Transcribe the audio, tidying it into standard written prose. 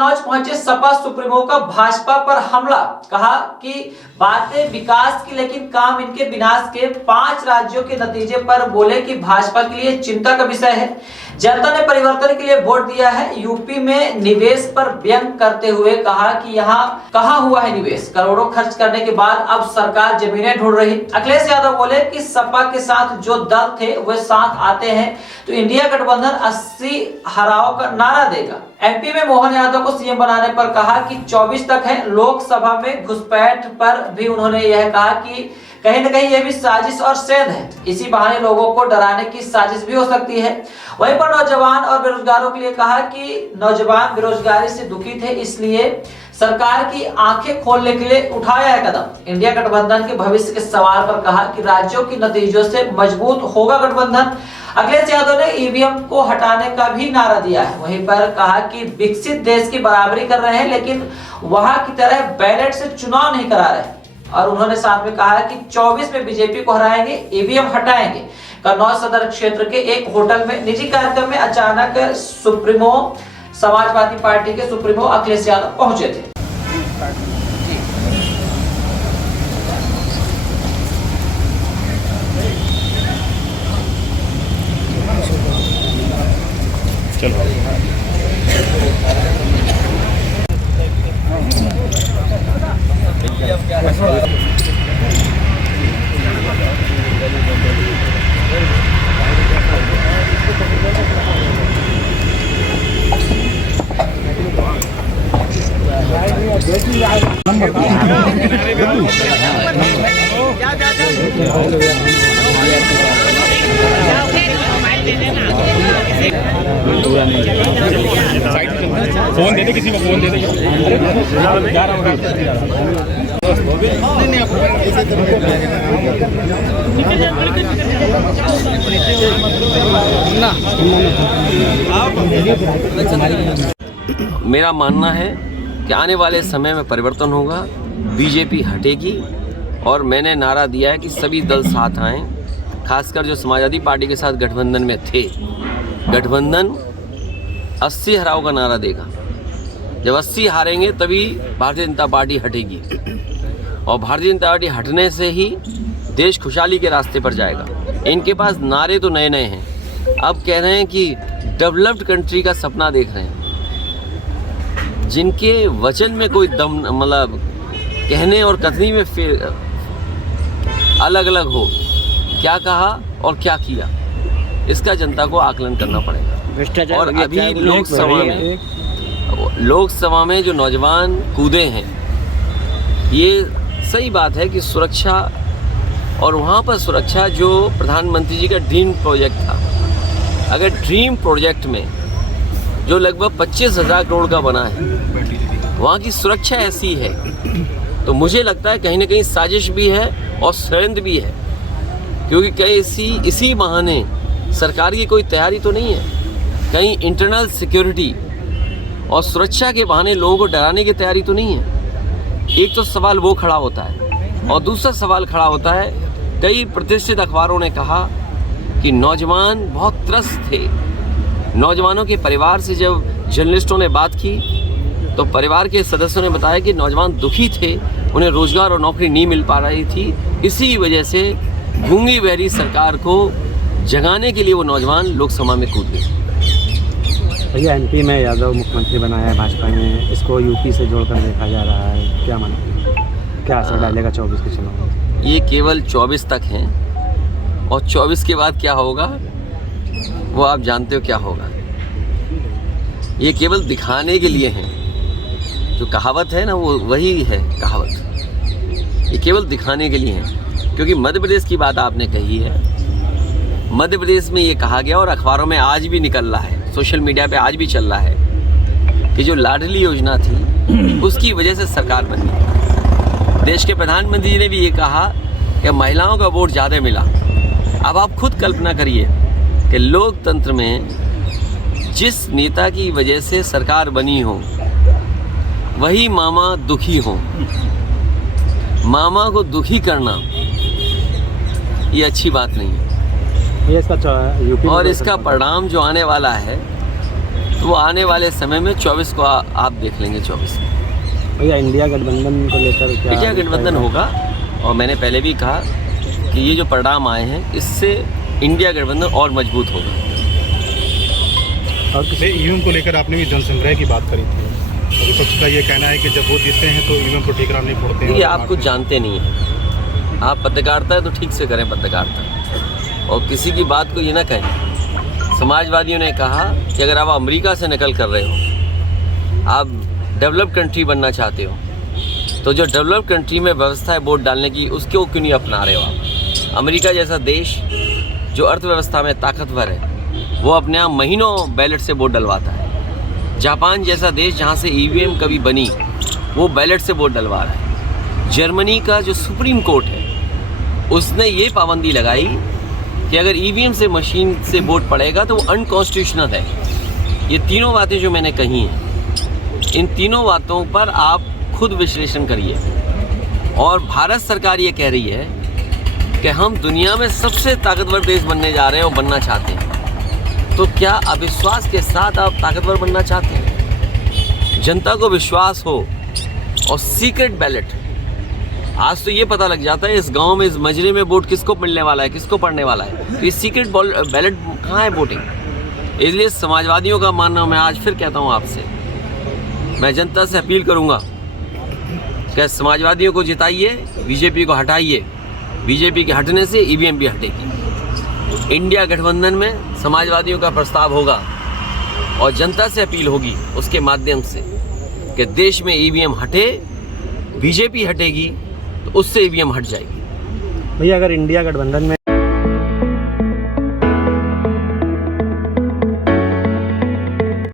कन्नौज पहुंचे सपा सुप्रीमो का भाजपा पर हमला। कहा कि बातें विकास की लेकिन काम इनके विनाश के। 5 राज्यों के नतीजे पर बोले कि भाजपा के लिए चिंता का विषय है। जनता ने परिवर्तन के लिए वोट दिया है। यूपी में निवेश पर व्यंग करते हुए कहा कि यहाँ कहाँ हुआ है निवेश। करोड़ों खर्च करने के बाद अब सरकार जमीनें ढूंढ रही। अखिलेश यादव बोले कि सपा के साथ जो दल थे वे साथ आते हैं तो इंडिया गठबंधन 80 हराओ का नारा देगा। एमपी में मोहन यादव को सीएम बनाने पर कहा कि 24 तक है। लोकसभा में घुसपैठ पर भी उन्होंने यह कहा कि कहीं न कहीं यह भी साजिश और सेंध है। इसी बहाने लोगों को डराने की साजिश भी हो सकती है। वहीं पर नौजवान और बेरोजगारों के लिए कहा कि नौजवान बेरोजगारी से दुखी थे, इसलिए सरकार की आंखें खोलने के लिए उठाया है कदम। इंडिया गठबंधन के भविष्य के सवाल पर कहा कि राज्यों के नतीजों से मजबूत होगा गठबंधन। अखिलेश यादव ने ईवीएम को हटाने का भी नारा दिया है। वहीं पर कहा कि विकसित देश की बराबरी कर रहे हैं लेकिन वहां की तरह बैलेट से चुनाव नहीं करा रहे। और उन्होंने साथ में कहा कि 24 में बीजेपी को हराएंगे, ईवीएम हटाएंगे। कन्नौज सदर क्षेत्र के एक होटल में निजी कार्यक्रम में अचानक सुप्रीमो समाजवादी पार्टी के सुप्रीमो अखिलेश यादव पहुंचे थे। फोन दे दे, किसी को फोन दे दे। मेरा मानना है कि आने वाले समय में परिवर्तन होगा, बीजेपी हटेगी और मैंने नारा दिया है कि सभी दल साथ आएं। खासकर जो समाजवादी पार्टी के साथ गठबंधन में थे, गठबंधन 80 हराओ का नारा देगा। जब 80 हारेंगे तभी भारतीय जनता पार्टी हटेगी और भारतीय जनता पार्टी हटने से ही देश खुशहाली के रास्ते पर जाएगा। इनके पास नारे तो नए नए हैं, अब कह रहे हैं कि डेवलप्ड कंट्री का सपना देख रहे हैं। जिनके वचन में कोई दम, मतलब कहने और कथनी में फिर अलग अलग हो, क्या कहा और क्या किया, इसका जनता को आकलन करना पड़ेगा। और अभी लोकसभा में जो नौजवान कूदे हैं, ये सही बात है कि सुरक्षा, और वहाँ पर सुरक्षा जो प्रधानमंत्री जी का ड्रीम प्रोजेक्ट था, अगर ड्रीम प्रोजेक्ट में जो लगभग 25,000 करोड़ का बना है, वहाँ की सुरक्षा ऐसी है तो मुझे लगता है कहीं ना कहीं साजिश भी है और सेंध भी है। क्योंकि कहीं इसी बहाने सरकार की कोई तैयारी तो नहीं है, कहीं इंटरनल सिक्योरिटी और सुरक्षा के बहाने लोगों को डराने की तैयारी तो नहीं है। एक तो सवाल वो खड़ा होता है और दूसरा सवाल खड़ा होता है, कई प्रतिष्ठित अखबारों ने कहा कि नौजवान बहुत त्रस्त थे। नौजवानों के परिवार से जब जर्नलिस्टों ने बात की तो परिवार के सदस्यों ने बताया कि नौजवान दुखी थे, उन्हें रोजगार और नौकरी नहीं मिल पा रही थी। इसी वजह से गूंगी बहरी सरकार को जगाने के लिए वो नौजवान लोकसभा में कूद गए। भैया, एमपी में यादव मुख्यमंत्री बनाया है भाजपा ने, इसको यूपी से जोड़कर देखा जा रहा है, क्या मानते हैं, क्या असर डालेगा 24 के चुनाव में? ये केवल 24 तक हैं और 24 के बाद क्या होगा वो आप जानते हो क्या होगा। ये केवल दिखाने के लिए हैं, जो कहावत है ना वो वही है कहावत। ये केवल दिखाने के लिए हैं, क्योंकि मध्य प्रदेश की बात आपने कही है। मध्य प्रदेश में ये कहा गया और अखबारों में आज भी निकल रहा है, सोशल मीडिया पे आज भी चल रहा है कि जो लाडली योजना थी उसकी वजह से सरकार बनी। देश के प्रधानमंत्री जी ने भी ये कहा कि महिलाओं का वोट ज़्यादा मिला। अब आप खुद कल्पना करिए कि लोकतंत्र में जिस नेता की वजह से सरकार बनी हो वही मामा दुखी हो, मामा को दुखी करना ये अच्छी बात नहीं है। इसका और इसका परिणाम जो आने वाला है तो वो आने वाले समय में 24 को आप देख लेंगे। 24 में भैया इंडिया गठबंधन को लेकर क्या इंडिया गठबंधन होगा, और मैंने पहले भी कहा कि ये जो परिणाम आए हैं इससे इंडिया गठबंधन और मजबूत होगा। और किसी ईवीएम को लेकर आपने भी जनसंग्रह की बात करी थी, विपक्ष का ये कहना है कि जब वो जीतते हैं तो ईवीएम को ठीकरा नहीं फोड़ते हैं। देखिए, आप कुछ जानते नहीं हैं। आप पत्रकारिता है तो ठीक से करें पत्रकारिता, और किसी की बात को ये ना कहें। समाजवादियों ने कहा कि अगर आप अमेरिका से नकल कर रहे हो, आप डेवलप कंट्री बनना चाहते हो, तो जो डेवलप कंट्री में व्यवस्था है वोट डालने की, उसको क्यों नहीं अपना रहे हो आप? अमेरिका जैसा देश जो अर्थव्यवस्था में ताकतवर है, वो अपने आप महीनों बैलेट से वोट डलवाता है। जापान जैसा देश जहाँ से ईवीएम कभी बनी, वो बैलेट से वोट डलवा रहा है। जर्मनी का जो सुप्रीम कोर्ट है, उसने ये पाबंदी लगाई कि अगर ईवीएम से मशीन से वोट पड़ेगा तो वो अनकॉन्स्टिट्यूशनल है। ये तीनों बातें जो मैंने कही हैं, इन तीनों बातों पर आप खुद विश्लेषण करिए। और भारत सरकार ये कह रही है कि हम दुनिया में सबसे ताकतवर देश बनने जा रहे हैं और बनना चाहते हैं। तो क्या अविश्वास के साथ आप ताकतवर बनना चाहते हैं? जनता को विश्वास हो और सीक्रेट बैलेट, आज तो ये पता लग जाता है इस गांव में, इस मजरे में वोट किसको मिलने वाला है, किसको पड़ने वाला है। तो ये सीक्रेट बैलेट कहाँ है वोटिंग? इसलिए समाजवादियों का मानना, मैं आज फिर कहता हूँ आपसे, मैं जनता से अपील करूँगा कि समाजवादियों को जिताइए, बीजेपी को हटाइए। बीजेपी के हटने से ईवीएम भी हटेगी। इंडिया गठबंधन में समाजवादियों का प्रस्ताव होगा और जनता से अपील होगी उसके माध्यम से कि देश में ईवीएम हटे, बीजेपी हटेगी तो उससे ईवीएम हट जाएगी। भैया अगर इंडिया गठबंधन में